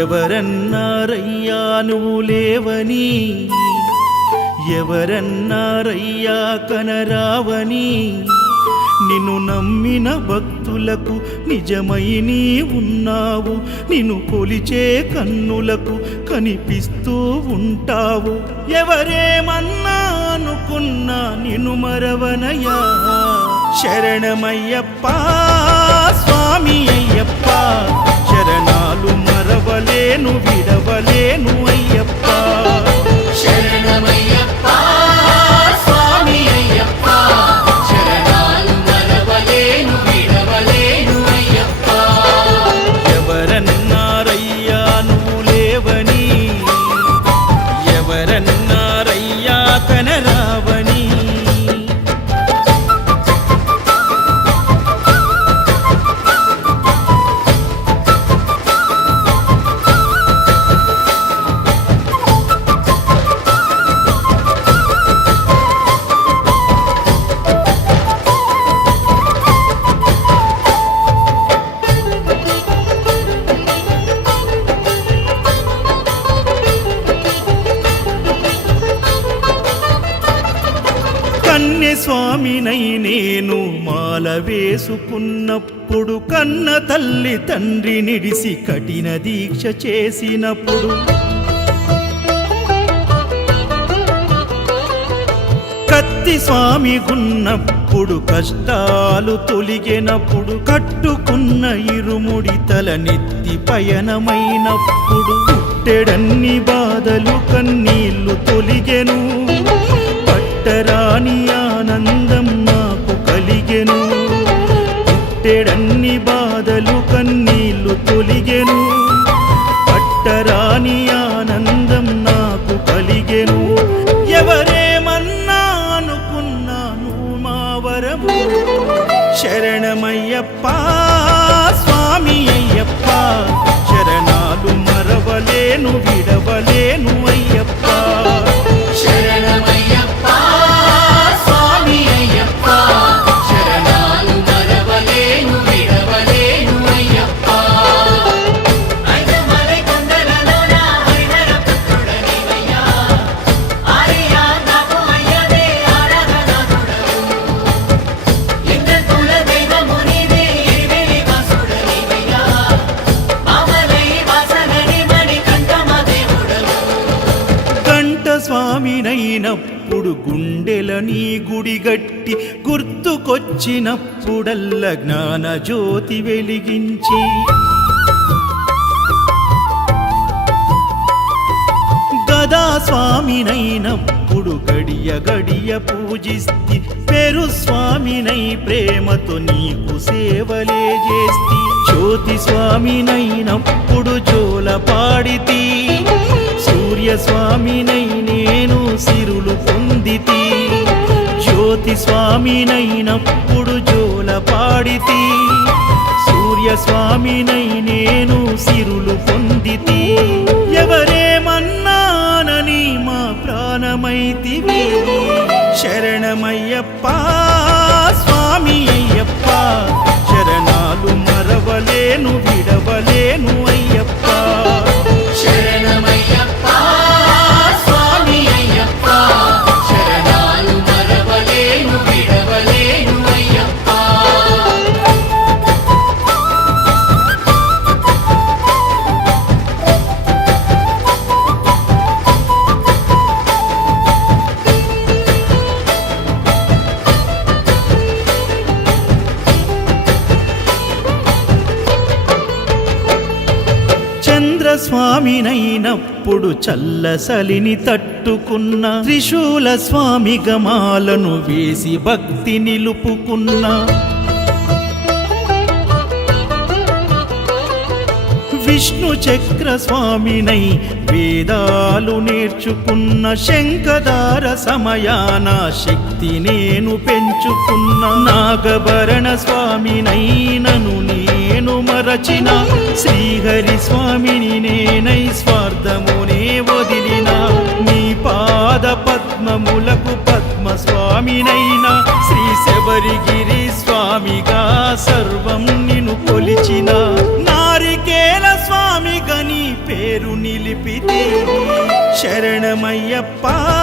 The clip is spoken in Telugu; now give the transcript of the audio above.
ఎవరన్నారయ్యా నువ్వు లేవని, ఎవరన్నారయ్యా కనరావని, నిన్ను నమ్మిన భక్తులకు నిజమై నీ ఉన్నావు, నిన్ను కొలిచే కన్నులకు కనిపిస్తూ ఉంటావు. ఎవరేమన్నా అనుకున్నా నిన్ను మరవనయ్యా. శరణమయ్యప్ప స్వామి అయ్యప్ప, శరణాలు మరవలేను విడవలేను అయ్యప్ప. శరణమయ్యప్ప స్వామి అయ్యప్ప, శరణాలు మరవలేను విడవలేను అయ్యప్ప. ఎవరన్నారయ్యా నువ్వు లేవని, ఎవరన్నారయ్యా కనరావని. కన్యస్వామినై నేను మాల వేసుకున్నప్పుడు, కన్న తల్లి తండ్రి నిడిసి కఠిన దీక్ష చేసినప్పుడు, కత్తి స్వామి గున్నప్పుడు కష్టాలు తొలిగినప్పుడు, కట్టుకున్న ఇరుముడి తల నెత్తి పయనమైనప్పుడు, పుట్టెడన్ని బాధలు కన్నీళ్లు తొలిగెను, పట్టరాని ఆనందం నాకు కలిగెను. పుట్టెడన్ని బాధలు కన్నీళ్లు తొలిగెను, పట్టరాని ఆనందం నాకు కలిగెను. ఎవరేమన్నా అనుకున్నాను మా వరము. శరణమయ్యప్ప స్వామి అయ్యప్ప, శరణాలు మరవలేను విడవలేను అయ్యప్ప. శరణమయ్యప్ప స్వామి అయ్యప్ప, శరణాలు మరవలేను విడవలేను అయ్యప్ప. ఐదమలై కొండలలోన హరిహర పుత్రుడనివయ్యా, ఆర్యా నాకు అయ్యవే ఆరాధనాథుడవు. లింగకుల దైవము నీవే ఎరివెలి వాసుడనివయ్యా, మామలై వాసనని మణికంఠమ దేవుడవు. కంఠ స్వామినైనప్పుడు గుండెల నీ గుడి గట్టి, గుర్తుకొచ్చినప్పుడల్ల జ్ఞాన జ్యోతి వెలిగించి, గదా స్వామినైనప్పుడు గడియ గడియ పూజిస్తి, పెరు స్వామినై ప్రేమతో నీకు సేవలే చేస్తి. జ్యోతి స్వామినైనప్పుడు జోల పాడితి, సూర్య స్వామినై నేను సిరులు పొందితి. జ్యోతి స్వామినైనప్పుడు జోల పాడితి, సూర్య స్వామినై నేను సిరులు పొందితి. ఎవరేమన్నానని మా ప్రాణమైతివి. శరణమయ్యప్ప స్వామి అయ్యప్ప, శరణాలు మరవలేను విడవలేను అయ్యప్ప. శరణమయ్యప్ప స్వామి అయ్యప్ప, శరణాలు మరవలేను విడవలేను అయ్యప్ప. స్వామినైనప్పుడు చల్లసలిని తట్టుకున్న, త్రిశూల స్వామి గమాలను వేసి భక్తి నిలుపుకున్న, విష్ణు చక్ర స్వామినై వేదాలు నేర్చుకున్న, శంఖదార సమయాన శక్తి నేను పెంచుకున్న, నాగభరణ స్వామినై నను నేను మరచిన, శ్రీహరి స్వామిని నేనై స్వార్థమునే వదిలిన, నీ పాద పద్మములకు పద్మ స్వామినైనా, శ్రీ శబరిగిరి స్వామిగా సర్వం నిన్ను కొలిచిన, నారికేల స్వామిగా నీ స్వామయ్యప్ప